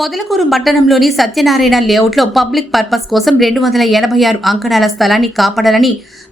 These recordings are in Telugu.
పొదలకూరు పట్టణంలోని సత్యనారాయణ లేఅవుట్లో పబ్లిక్ పర్పస్ కోసం రెండు వందల ఎనభై ఆరు అంకణాల స్థలాన్ని కాపాడాలని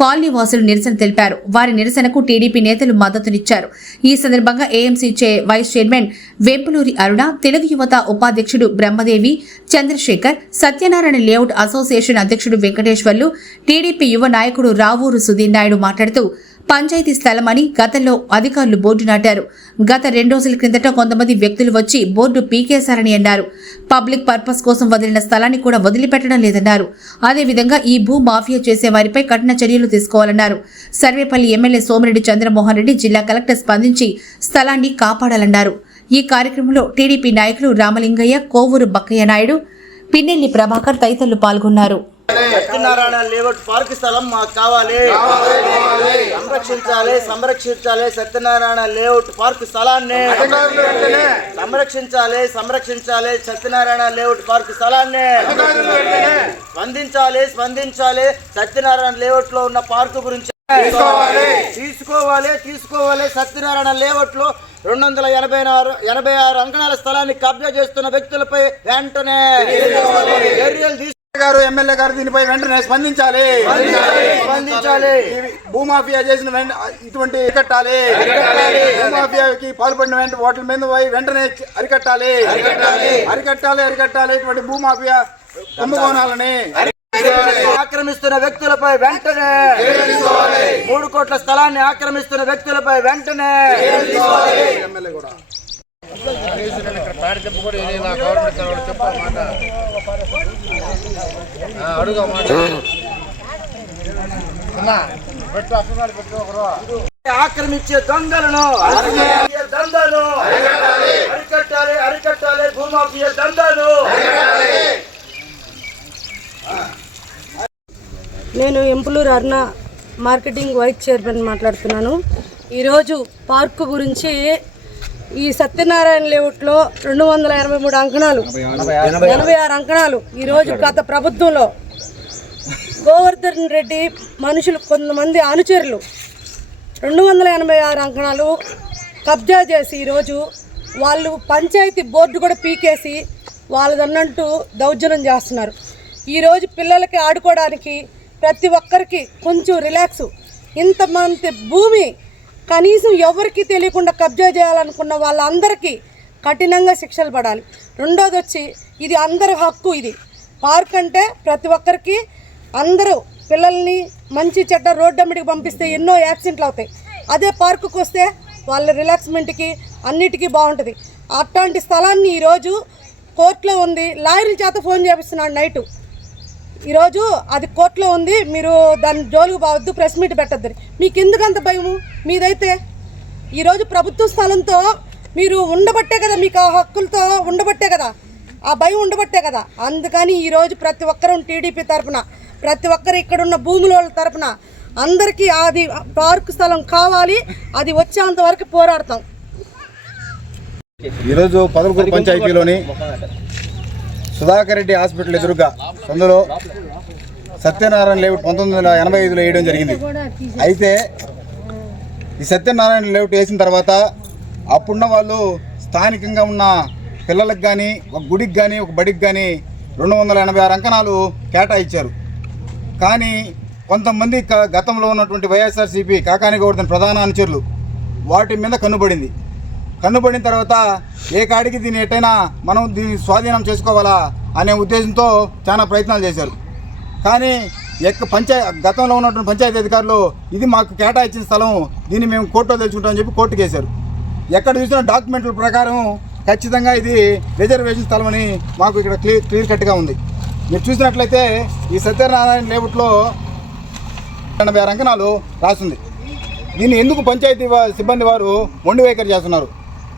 కాలనీ వాసులు నిరసన తెలిపారు. వారి నిరసనకు టీడీపీ నేతలు మద్దతునిచ్చారు. ఈ సందర్భంగా ఏఎంసీ చే వైస్ చైర్మన్ వేంపులూరి అరుణ తెలుగు యువత ఉపాధ్యక్షుడు బ్రహ్మదేవి చంద్రశేఖర్ సత్యనారాయణ లేఅవుట్ అసోసియేషన్ అధ్యక్షుడు వెంకటేశ్వర్లు టీడీపీ యువ నాయకుడు రావూరు సుధీర్ నాయుడు మాట్లాడుతూ పంచాయతీ స్థలమని గతంలో అధికారులు బోర్డు నాటారు. గత రెండు రోజుల క్రిందట కొంతమంది వ్యక్తులు వచ్చి బోర్డు పీకేశారని అన్నారు. పబ్లిక్ పర్పస్ కోసం వదిలిన స్థలాన్ని కూడా వదిలిపెట్టడం లేదన్నారు. అదేవిధంగా ఈ భూ మాఫియా చేసే వారిపై కఠిన చర్యలు తీసుకోవాలన్నారు. సర్వేపల్లి ఎమ్మెల్యే సోమిరెడ్డి చంద్రమోహన్ రెడ్డి జిల్లా కలెక్టర్ స్పందించి స్థలాన్ని కాపాడాలన్నారు. ఈ కార్యక్రమంలో టీడీపీ నాయకులు రామలింగయ్య కోవూరు బక్కయ్య నాయుడు పిన్నెల్లి ప్రభాకర్ తదితరులు పాల్గొన్నారు. సత్యనారాయణ లేఅవుట్ పార్క్ స్థలం మాకు కావాలి. సంరక్షించాలి సంరక్షించాలి సత్యనారాయణ లేఅవుట్ పార్క్ స్థలాన్ని. సంరక్షించాలి సంరక్షించాలి సత్యనారాయణ లేఅవుట్ పార్క్ స్థలాన్ని. స్పందించాలి స్పందించాలి సత్యనారాయణ లేఅవుట్లో ఉన్న పార్క్ గురించి. తీసుకోవాలి. తీసుకోవాలి సత్యనారాయణ లేఅవుట్లో రెండు వందల ఎనభై ఆరు ఎనభై ఆరు అంకణాల స్థలాన్ని కబ్జా చేస్తున్న వ్యక్తులపై వెంటనే చర్యలు గారు ఎమ్మెల్యే గారు దీనిపై వెంటనే స్పందించాలి. స్పందించాలి. భూమాఫియా చేసిన వెంట- ఇటువంటి అరికట్టాలి. భూమాఫియాకి పాల్పడిన వెంట వాటి మీద పోయి వెంటనే అరికట్టాలి. అరికట్టాలి. అరికట్టాలి ఇటువంటి భూమాఫియా కుంభకోణాలని. ఆక్రమిస్తున్న వ్యక్తులపై వెంటనే మూడు కోట్ల స్థలాన్ని ఆక్రమిస్తున్న వ్యక్తులపై వెంటనే ఎమ్మెల్యే కూడా. ఆక్రమించే దొంగలను. అరికట్టే దందాలు అరికట్టాలి అరికట్టాలి భూమాఫీ దందాలు. నేను Empuluru Aruna marketing vice chairman మాట్లాడుతున్నాను. ఈరోజు పార్కు గురించి ఈ సత్యనారాయణ లేఅవుట్లో రెండు వందల ఎనభై మూడు అంకణాలు ఎనభై ఆరు అంకణాలు ఈరోజు గత ప్రభుత్వంలో. గోవర్ధన్ రెడ్డి మనుషులు కొంతమంది అనుచరులు. రెండు వందల ఎనభై ఆరు అంకణాలు కబ్జా చేసి ఈరోజు వాళ్ళు పంచాయతీ బోర్డు కూడా పీకేసి వాళ్ళదన్నట్టు దౌర్జన్యం చేస్తున్నారు. ఈరోజు పిల్లలకి ఆడుకోవడానికి ప్రతి ఒక్కరికి కొంచెం రిలాక్స్. ఇంతమంది భూమి కనీసం ఎవరికి తెలియకుండా కబ్జా చేయాలనుకున్న వాళ్ళందరికీ కఠినంగా శిక్షలు పడాలి. రెండోది వచ్చి ఇది అందరి హక్కు ఇది. పార్క్ అంటే ప్రతి ఒక్కరికి అందరూ పిల్లల్ని మంచి చెడ్డ రోడ్డు పంపిస్తే ఎన్నో యాక్సిడెంట్లు అవుతాయి. అదే పార్కుకు వస్తే వాళ్ళ రిలాక్స్మెంట్కి అన్నిటికీ బాగుంటుంది. అట్లాంటి స్థలాన్ని ఈరోజు కోర్టులో ఉంది. లాయర్ల చేత ఫోన్ చేపిస్తున్నాడు నైటు. ఈరోజు అది కోర్టులో ఉంది మీరు దాని జోలికి పోవద్దు ప్రెస్ మీట్ పెట్టద్దని. మీకు ఎందుకు అంత భయము? మీదైతే ఈరోజు ప్రభుత్వ స్థలంతో మీరు ఉండబట్టే కదా మీకు ఆ హక్కులతో ఉండబట్టే కదా ఆ భయం ఉండబట్టే కదా. అందుకని ఈరోజు ప్రతి ఒక్కరూ టీడీపీ తరఫున ప్రతి ఒక్కరు ఇక్కడున్న భూముల తరఫున అందరికీ అది పార్క్ స్థలం కావాలి అది వచ్చేంత వరకు పోరాడతాం. ఈరోజు పదలకూరు పంచాయతీలోని సుధాకర్ రెడ్డి హాస్పిటల్ ఎదురుగా అందులో సత్యనారాయణ లేఅవుట్ పంతొమ్మిది వందల ఎనభై ఐదులో వేయడం జరిగింది. అయితే ఈ సత్యనారాయణ లేఅవుట్ వేసిన తర్వాత అప్పుడున్న వాళ్ళు స్థానికంగా ఉన్న పిల్లలకు కానీ ఒక గుడికి కానీ ఒక బడికి కానీ రెండు వందల ఎనభై ఆరు అంకణాలు కేటాయించారు. కానీ కొంతమంది గతంలో ఉన్నటువంటి వైఎస్ఆర్సీపీ కాకానిగౌడతని ప్రధాన అనుచరులు వాటి మీద కనుబడింది కన్నుపడిన తర్వాత ఏ కాడికి దీన్ని ఎట్టైనా మనం దీన్ని స్వాధీనం చేసుకోవాలా అనే ఉద్దేశంతో చాలా ప్రయత్నాలు చేశారు. కానీ ఎక్క పంచాయ గతంలో ఉన్నటువంటి పంచాయతీ అధికారులు ఇది మాకు కేటాయించిన స్థలం దీన్ని మేము కోర్టులో తెలుసుకుంటామని చెప్పి కోర్టుకు వేశారు. ఎక్కడ చూసిన డాక్యుమెంట్ల ప్రకారం ఖచ్చితంగా ఇది రిజర్వేషన్ స్థలం అని మాకు ఇక్కడ క్లియర్ క్లియర్ కట్గా ఉంది. మీరు చూసినట్లయితే ఈ సత్యనారాయణ లేఅవుట్లో ఎనభై ఆరు అంకణాలు రాసింది. దీన్ని ఎందుకు పంచాయతీ సిబ్బంది వారు మొండి వైఖరి చేస్తున్నారు?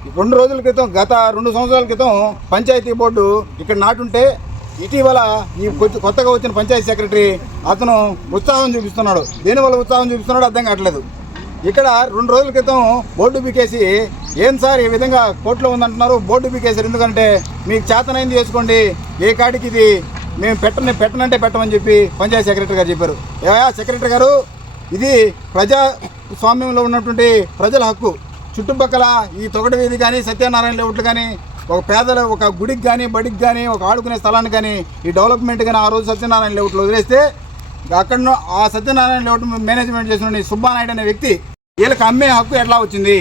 రెండు రోజుల క్రితం గత రెండు సంవత్సరాల క్రితం పంచాయతీ బోర్డు ఇక్కడ నాటుంటే ఇటీవల ఈ కొత్తగా వచ్చిన పంచాయతీ సెక్రటరీ అతను ఉత్సాహం చూపిస్తున్నాడు. దేనివల్ల ఉత్సాహం చూపిస్తున్నాడో అర్థం కావట్లేదు. ఇక్కడ రెండు రోజుల క్రితం బోర్డు బీకేసి ఏం సార్ ఈ విధంగా కోర్టులో ఉందంటున్నారు? బోర్డు బీకేసారు ఎందుకంటే మీకు చేతనైంది చేసుకోండి. ఏ కాడికి ఇది? మేము పెట్టని పెట్టనంటే పెట్టమని చెప్పి పంచాయతీ సెక్రటరీ గారు చెప్పారు. ఏవా సెక్రటరీ గారు ఇది ప్రజాస్వామ్యంలో ఉన్నటువంటి ప్రజల హక్కు. చుట్టుపక్కల ఈ తొగటి వీధి కానీ సత్యనారాయణ లేఅవుట్లు కానీ ఒక పేదల ఒక గుడికి కానీ బడికి కానీ ఒక ఆడుకునే స్థలానికి కానీ ఈ డెవలప్మెంట్ కానీ ఆ రోజు సత్యనారాయణ లేఅవుట్లో వదిలేస్తే అక్కడ ఆ సత్యనారాయణ లేఅవుట్ మేనేజ్మెంట్ చేసిన సుబ్బానాయుడు అనే వ్యక్తి వీళ్ళకి అమ్మే హక్కు ఎట్లా వచ్చింది?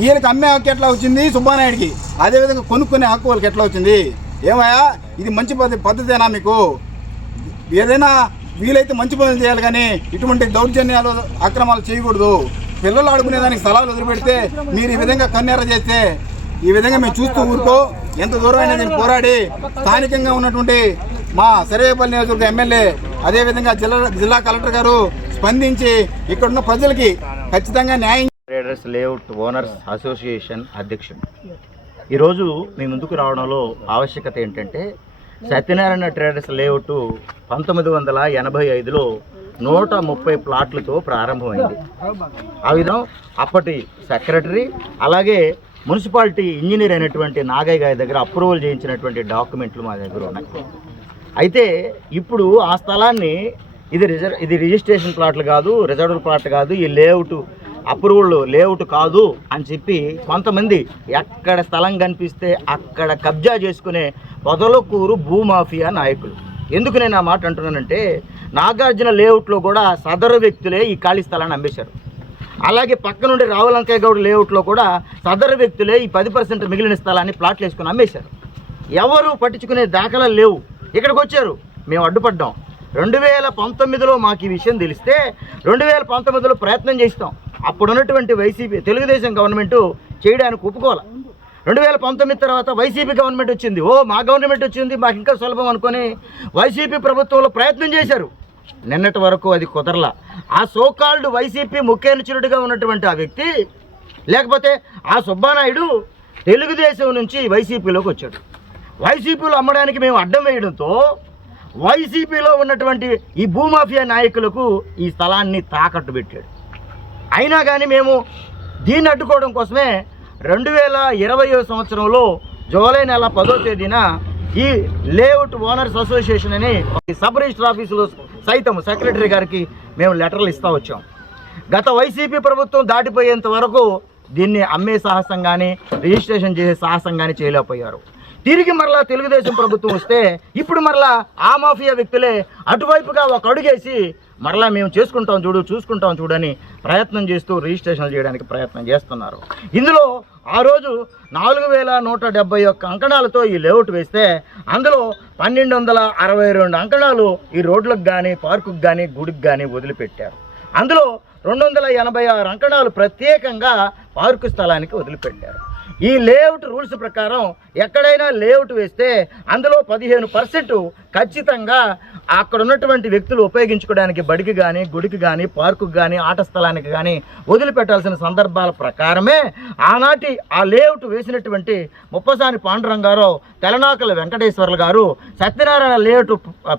వీళ్ళకి అమ్మే హక్కు ఎట్లా వచ్చింది సుబ్బానాయుడికి? అదేవిధంగా కొనుక్కునే హక్కు వాళ్ళకి ఎట్లా వచ్చింది? ఏమయ్యా ఇది మంచి పద్ధతి పద్ధతేనా మీకు? ఏదైనా వీలైతే మంచి పనులు చేయాలి కానీ ఇటువంటి దౌర్జన్యాలు అక్రమాలు చేయకూడదు. పిల్లలు ఆడుకునేదానికి స్థలాలు వదిలిపెడితే మీరు ఈ విధంగా కన్నెర చేస్తే ఈ విధంగా మేము చూస్తూ ఊరుకో. ఎంత దూరమైనా నేను పోరాడి స్థానికంగా ఉన్నటువంటి మా సర్వేపల్లి నియోజకవర్గ ఎమ్మెల్యే అదేవిధంగా జిల్లా జిల్లా కలెక్టర్ గారు స్పందించి ఇక్కడున్న ప్రజలకి ఖచ్చితంగా న్యాయం ట్రేడర్స్ లేఅవుట్ ఓనర్స్ అసోసియేషన్ అధ్యక్షుడు. ఈరోజు మీ ముందుకు రావడంలో ఆవశ్యకత ఏంటంటే సత్యనారాయణ ట్రేడర్స్ లేఅవుట్ పంతొమ్మిది వందల ఎనభై ఐదులో నూట ముప్పై ప్లాట్లతో ప్రారంభమైంది. ఆ విధం అప్పటి సెక్రటరీ అలాగే మున్సిపాలిటీ ఇంజనీర్ అయినటువంటి నాగయ్య గారి దగ్గర అప్రూవల్ చేయించినటువంటి డాక్యుమెంట్లు మా దగ్గర ఉన్నాయి. అయితే ఇప్పుడు ఆ స్థలాన్ని ఇది రిజర్ ఇది రిజిస్ట్రేషన్ ప్లాట్లు కాదు రిజర్వ్ ప్లాట్ కాదు ఈ లేఅవుట్ అప్రూవల్ లేఅవుట్ కాదు అని చెప్పి కొంతమంది ఎక్కడ స్థలం కనిపిస్తే అక్కడ కబ్జా చేసుకునే పొదలకూరు భూమాఫియా నాయకులు. ఎందుకు నేను ఆ మాట అంటున్నానంటే నాగార్జున లేఅవుట్లో కూడా సదరు వ్యక్తులే ఈ ఖాళీ స్థలాన్ని అమ్మేశారు. అలాగే పక్క నుండి రావులంకయ్య గౌడ్ లేఅవుట్లో కూడా సదరు వ్యక్తులే ఈ పది పర్సెంట్ మిగిలిన స్థలాన్ని ప్లాట్లు వేసుకుని అమ్మేశారు. ఎవరు పట్టించుకునే దాఖలాలు లేవు. ఇక్కడికి వచ్చారు. మేము అడ్డుపడ్డాం. రెండు వేల పంతొమ్మిదిలో మాకు ఈ విషయం తెలిస్తే రెండు వేల పంతొమ్మిదిలో ప్రయత్నం చేస్తాం. అప్పుడు ఉన్నటువంటి వైసీపీ తెలుగుదేశం గవర్నమెంట్ చేయడానికి ఒప్పుకోవాలి? రెండు వేల పంతొమ్మిది తర్వాత వైసీపీ గవర్నమెంట్ వచ్చింది. ఓ మా గవర్నమెంట్ వచ్చింది మాకు ఇంకా సులభం అనుకొని వైసీపీ ప్రభుత్వంలో ప్రయత్నం చేశారు. నిన్నటి వరకు అది కుదరలా. ఆ సోకాల్డ్ వైసీపీ ముఖ్యానుచరుడిగా ఉన్నటువంటి ఆ వ్యక్తి లేకపోతే ఆ సుబ్బానాయుడు తెలుగుదేశం నుంచి వైసీపీలోకి వచ్చాడు. వైసీపీలో అమ్మడానికి మేము అడ్డం వేయడంతో వైసీపీలో ఉన్నటువంటి ఈ భూమాఫియా నాయకులకు ఈ స్థలాన్ని తాకట్టు పెట్టాడు. అయినా కానీ మేము దీన్ని అడ్డుకోవడం కోసమే రెండు వేల ఇరవయో సంవత్సరంలో జూలై నెల పదో తేదీన ఈ లేఅవుట్ ఓనర్స్ అసోసియేషన్ అని ఒక సబ్ రిజిస్టర్ ఆఫీసులో సైతం సెక్రటరీ గారికి మేము లెటర్లు ఇస్తా వచ్చాం. గత వైసీపీ ప్రభుత్వం దాటిపోయేంత వరకు దీన్ని అమ్మే సాహసం కానీ రిజిస్ట్రేషన్ చేసే సాహసం కానీ చేయలేకపోయారు. తిరిగి మరలా తెలుగుదేశం ప్రభుత్వం వస్తే ఇప్పుడు మరలా ఆ మాఫియా వ్యక్తులే అటువైపుగా ఒక అడుగేసి మరలా మేము చేసుకుంటాం చూడు చూసుకుంటాం చూడని ప్రయత్నం చేస్తూ రిజిస్ట్రేషన్ చేయడానికి ప్రయత్నం చేస్తున్నారు. ఇందులో ఆ రోజు నాలుగు వేల నూట డెబ్బై ఒక్క అంకణాలతో ఈ లేఅవుట్ వేస్తే అందులో పన్నెండు వందల అరవై రెండు అంకణాలు ఈ రోడ్లకు కానీ పార్కుకు కానీ గుడికి కానీ వదిలిపెట్టారు. అందులో రెండు వందల ఎనభై ఆరు అంకణాలు ప్రత్యేకంగా పార్కు స్థలానికి వదిలిపెట్టారు. ఈ లేఅవుట్ రూల్స్ ప్రకారం ఎక్కడైనా లేఅవుట్ వేస్తే అందులో పదిహేను పర్సెంట్ ఖచ్చితంగా అక్కడ ఉన్నటువంటి వ్యక్తులు ఉపయోగించుకోవడానికి బడికి కానీ గుడికి కానీ పార్కు కానీ ఆట స్థలానికి కానీ వదిలిపెట్టాల్సిన సందర్భాల ప్రకారమే ఆనాటి ఆ లేఅవుట్ వేసినటువంటి ముప్పసాని పాండురంగారావు తెలనాకల వెంకటేశ్వర్లు గారు సత్యనారాయణ లేఅవుట్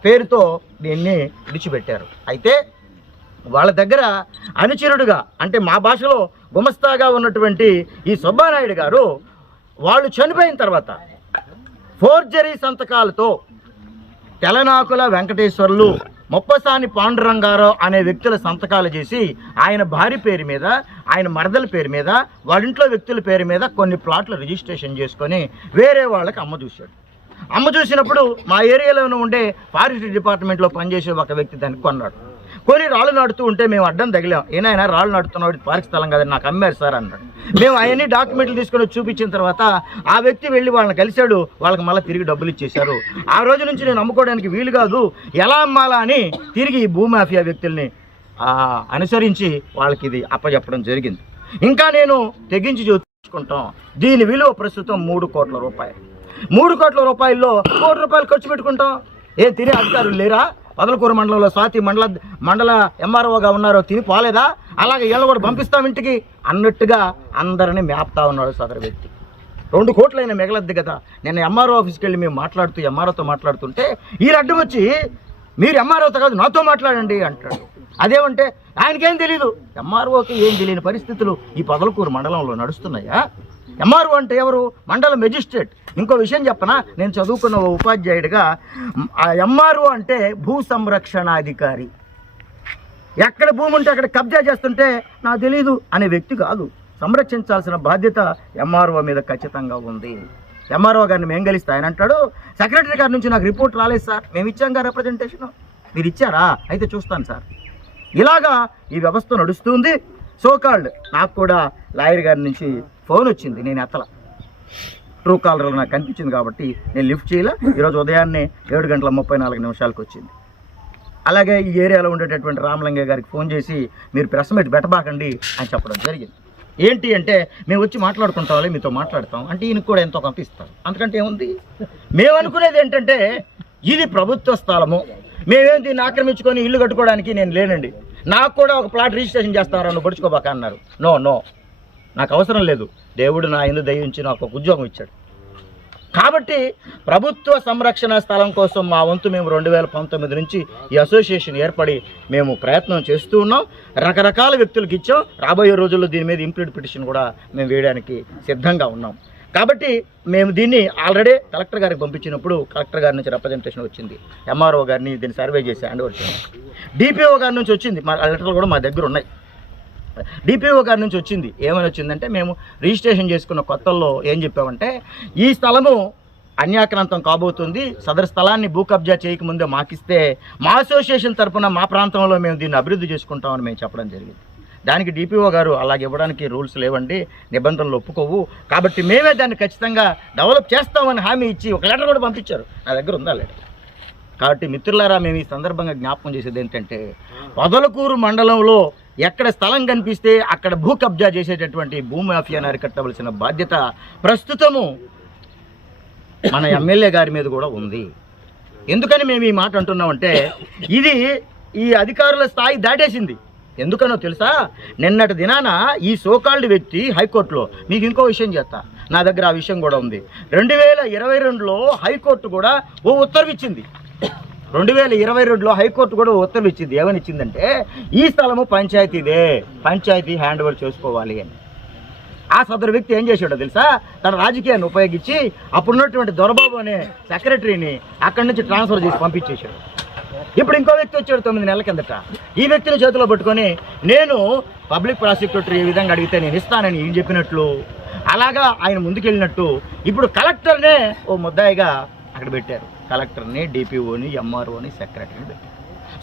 పేరుతో దీన్ని విడిచిపెట్టారు. అయితే వాళ్ళ దగ్గర అనుచరుడుగా అంటే మా భాషలో గుమస్తాగా ఉన్నటువంటి ఈ సుబ్బానాయుడు గారు వాళ్ళు చనిపోయిన తర్వాత ఫోర్జరీ సంతకాలతో తెలనాకుల వెంకటేశ్వర్లు ముప్పసాని పాండురంగారావు అనే వ్యక్తుల సంతకాలు చేసి ఆయన భార్య పేరు మీద ఆయన మరదల పేరు మీద వాళ్ళింట్లో వ్యక్తుల పేరు మీద కొన్ని ప్లాట్లు రిజిస్ట్రేషన్ చేసుకొని వేరే వాళ్ళకి అమ్మ చూశాడు. అమ్మ చూసినప్పుడు మా ఏరియాలోనే ఉండే ఫారెస్ట్ డిపార్ట్మెంట్లో పనిచేసే ఒక వ్యక్తి దాన్ని కొన్నాడు. కొని రాళ్ళు నాటుతూ ఉంటే మేము అడ్డం తగిలాం. ఏనాయన రాళ్ళు నాటుతున్నాడు? పార్క్ స్థలం కదండి నాకు అమ్మారు సార్ అన్నాడు. మేము అవన్నీ డాక్యుమెంట్లు తీసుకొని చూపించిన తర్వాత ఆ వ్యక్తి వెళ్ళి వాళ్ళని కలిశాడు. వాళ్ళకి మళ్ళీ తిరిగి డబ్బులు ఇచ్చేశారు. ఆ రోజు నుంచి నేను అమ్ముకోవడానికి వీలు కాదు. ఎలా అమ్మాలా అని తిరిగి ఈ భూమాఫియా వ్యక్తుల్ని అనుసరించి వాళ్ళకి ఇది అప్పచెప్పడం జరిగింది. ఇంకా నేను తెగించి చూసుకుంటాం. దీని విలువ ప్రస్తుతం మూడు కోట్ల రూపాయలు. మూడు కోట్ల రూపాయల్లో కోటి రూపాయలు ఖర్చు పెట్టుకుంటాం. ఏ తినే అధికారులు లేరా? పదలకూరు మండలంలో స్వాతి మండల మండల ఎంఆర్ఓగా ఉన్నారో తిని పోలేదా? అలాగే వీళ్ళు కూడా పంపిస్తాం ఇంటికి అన్నట్టుగా అందరిని మేపుతా ఉన్నాడు సదరు వ్యక్తి. రెండు కోట్లైనా మిగలద్ది కదా. నేను ఎంఆర్ఓ ఆఫీస్కి వెళ్ళి మేము మాట్లాడుతూ ఎంఆర్ఓతో మాట్లాడుతుంటే ఈ అడ్డం వచ్చి మీరు ఎంఆర్ఓతో కాదు నాతో మాట్లాడండి అంటాడు. అదేమంటే ఆయనకేం తెలియదు ఎంఆర్ఓకి ఏం తెలియని పరిస్థితులు ఈ పదలకూరు మండలంలో నడుస్తున్నాయా? ఎంఆర్ఓ అంటే ఎవరు? మండల మెజిస్ట్రేట్. ఇంకో విషయం చెప్పనా? నేను చదువుకున్న ఉపాధ్యాయుడిగా ఎంఆర్ఓ అంటే భూ సంరక్షణాధికారి. ఎక్కడ భూమి ఉంటే అక్కడ కబ్జా చేస్తుంటే నాకు తెలియదు అనే వ్యక్తి కాదు. సంరక్షించాల్సిన బాధ్యత ఎంఆర్ఓ మీద ఖచ్చితంగా ఉంది. ఎంఆర్ఓ గారిని మేము గెలిస్తే. ఆయన అంటాడు సెక్రటరీ గారి నుంచి నాకు రిపోర్ట్ రాలేదు సార్. మేము ఇచ్చాం కదా రిప్రజెంటేషన్ మీరు ఇచ్చారా? అయితే చూస్తాను సార్. ఇలాగా ఈ వ్యవస్థ నడుస్తుంది. సో కాల్డ్ నాకు కూడా లాయర్ గారి నుంచి ఫోన్ వచ్చింది. నేను ఎత్తల. ట్రూ కాలర్లో నాకు కనిపించింది కాబట్టి నేను లిఫ్ట్ చేయలే. ఈరోజు ఉదయాన్నే ఏడు గంటల ముప్పై నాలుగు నిమిషాలకు వచ్చింది. అలాగే ఈ ఏరియాలో ఉండేటటువంటి రామలింగయ్య గారికి ఫోన్ చేసి మీరు ప్రెస్ మీట్ పెట్టబాకండి అని చెప్పడం జరిగింది. ఏంటి అంటే మేము వచ్చి మాట్లాడుకుంటాం మీతో మాట్లాడతాం. అంటే ఈయనకు కూడా ఎంతో పంపిస్తారు అందుకంటే ఏముంది? మేము అనుకునేది ఏంటంటే ఇది ప్రభుత్వ స్థలము. మేమేం దీన్ని ఆక్రమించుకొని ఇల్లు కట్టుకోవడానికి నేను లేనండి. నాకు కూడా ఒక ప్లాట్ రిజిస్ట్రేషన్ చేస్తారా నువ్వు పడుచుకోబాక అన్నారు. No no. నాకు అవసరం లేదు. దేవుడు నా ఇందు దయించి నాకు ఒక ఉద్యోగం ఇచ్చాడు. కాబట్టి ప్రభుత్వ సంరక్షణ స్థలం కోసం మా వంతు మేము రెండు వేల పంతొమ్మిది నుంచి ఈ అసోసియేషన్ ఏర్పడి మేము ప్రయత్నం చేస్తూ ఉన్నాం. రకరకాల వ్యక్తులకు ఇచ్చాం. రాబోయే రోజుల్లో దీని మీద ఇంప్లీడ్ పిటిషన్ కూడా మేము వేయడానికి సిద్ధంగా ఉన్నాం. కాబట్టి మేము దీన్ని ఆల్రెడీ కలెక్టర్ గారికి పంపించినప్పుడు కలెక్టర్ గారి నుంచి రిప్రజెంటేషన్ వచ్చింది. ఎంఆర్ఓ గారిని దీన్ని సర్వే చేసి హ్యాండ్ ఓవర్ డిపిఓ గారి నుంచి వచ్చింది. మా లెటర్లు కూడా మా దగ్గర ఉన్నాయి. డిపిఓ గారి నుంచి వచ్చింది. ఏమని వచ్చిందంటే మేము రిజిస్ట్రేషన్ చేసుకున్న కొత్తల్లో ఏం చెప్పామంటే ఈ స్థలము అన్యాక్రాంతం కాబోతుంది. సదరు స్థలాన్ని భూ కబ్జా చేయకముందే మాకిస్తే మా అసోసియేషన్ తరఫున మా ప్రాంతంలో మేము దీన్ని అభివృద్ధి చేసుకుంటామని మేము చెప్పడం జరిగింది. దానికి డిపిఓ గారు అలాగే ఇవ్వడానికి రూల్స్ లేవండి నిబంధనలు ఒప్పుకోవు. కాబట్టి మేమే దాన్ని ఖచ్చితంగా డెవలప్ చేస్తామని హామీ ఇచ్చి ఒక లెటర్ కూడా పంపించారు. నా దగ్గర ఉందా లెటర్? కాబట్టి మిత్రులారా మేము ఈ సందర్భంగా జ్ఞాపకం చేసేది ఏంటంటే పొదలకూరు మండలంలో ఎక్కడ స్థలం కనిపిస్తే అక్కడ భూ కబ్జా చేసేటటువంటి భూమి మాఫియాను అరికట్టవలసిన బాధ్యత ప్రస్తుతము మన ఎమ్మెల్యే గారి మీద కూడా ఉంది. ఎందుకని మేము ఈ మాట అంటున్నామంటే ఇది ఈ అధికారుల స్థాయి దాటేసింది. ఎందుకనో తెలుసా? నిన్నటి దినాన ఈ సోకాల్డ్ వ్యక్తి హైకోర్టులో మీకు ఇంకో విషయం చేస్తా నా దగ్గర ఆ విషయం కూడా ఉంది. రెండు వేల ఇరవై రెండులో హైకోర్టు కూడా ఓ ఉత్తర్వు ఇచ్చింది. రెండు వేల ఇరవై రెండులో హైకోర్టు కూడా ఓ ఉత్తర్వు ఇచ్చింది ఏమని ఇచ్చిందంటే ఈ స్థలము పంచాయతీదే పంచాయతీ హ్యాండ్ ఓవర్ చేసుకోవాలి అని. ఆ సదరు వ్యక్తి ఏం చేశాడో తెలుసా? తన రాజకీయాన్ని ఉపయోగించి అప్పుడున్నటువంటి దొరబాబు అనే సెక్రటరీని అక్కడి నుంచి ట్రాన్స్ఫర్ చేసి పంపించేశాడు. ఇప్పుడు ఇంకో వ్యక్తి వచ్చాడు తొమ్మిది నెలల కిందట. ఈ వ్యక్తిని చేతిలో పట్టుకొని నేను పబ్లిక్ ప్రాసిక్యూటర్ ఈ విధంగా అడిగితే నేను ఇస్తానని ఏం చెప్పినట్లు అలాగా ఆయన ముందుకెళ్ళినట్టు ఇప్పుడు కలెక్టర్నే ఓ ముద్దాయిగా అక్కడ పెట్టారు. కలెక్టర్ని డిపిఓని ఎంఆర్ఓని సెక్రటరీని పెట్టారు.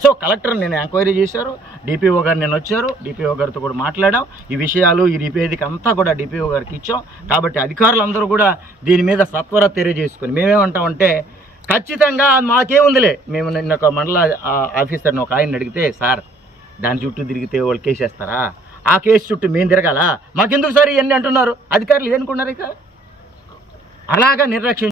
సో కలెక్టర్ నేను ఎంక్వైరీ చేశారు డిపిఓ గారు నేను వచ్చారు డిపిఓ గారితో కూడా మాట్లాడాం. ఈ విషయాలు ఈ రిపేదికి అంతా కూడా డిపిఓ గారికి ఇచ్చాం. కాబట్టి అధికారులందరూ కూడా దీని మీద సత్వర తెలియజేసుకొని మేమేమంటామంటే ఖచ్చితంగా మాకేముందిలే మేము నిన్న ఒక మండల ఆఫీసర్ని ఒక ఆయన అడిగితే సార్ దాని చుట్టూ తిరిగితే వాళ్ళు కేసేస్తారా ఆ కేసు చుట్టూ మేము తిరగాల? మాకెందుకు సార్ ఇవన్నీ అంటున్నారు? అధికారులు ఏనుకున్నారు ఇక? అలాగా నిర్లక్ష్యం